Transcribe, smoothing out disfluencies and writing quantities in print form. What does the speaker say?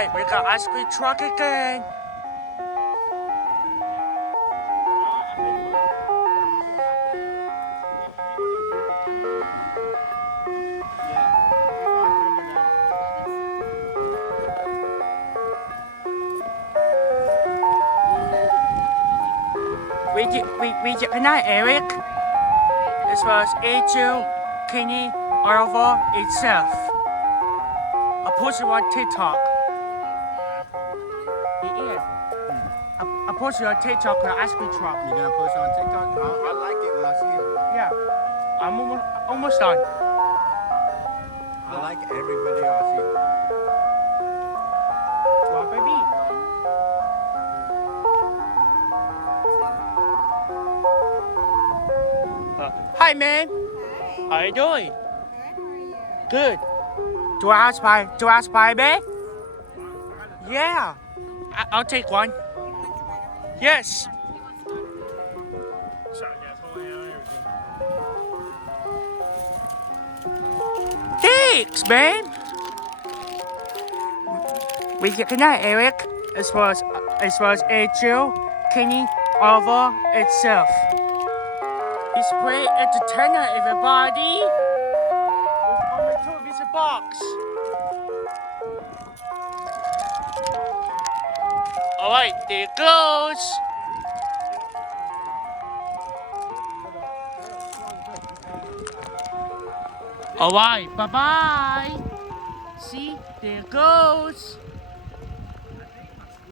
Alright, we got ice cream truck again. Read it. Good night, Eric. This was Angel, Kenny, Oliver, itself. I posted on TikTok. I posted on TikTok with an ice cream truck. You gonna post it on TikTok? I like it when I see it. Yeah, I'm almost done. I like every video I see. Well, baby. Hi, man. Hi. How you doing? Good. How are you? Good. Do I ask pie, man? Yeah. I'll take one. Yes. Thanks, man. Good night, Eric. As far as Angel, Kenny, Oliver, itself. He's pretty entertainer, everybody. On my tour, it's a box. Alright, there it goes. Alright, bye-bye. See, there it goes.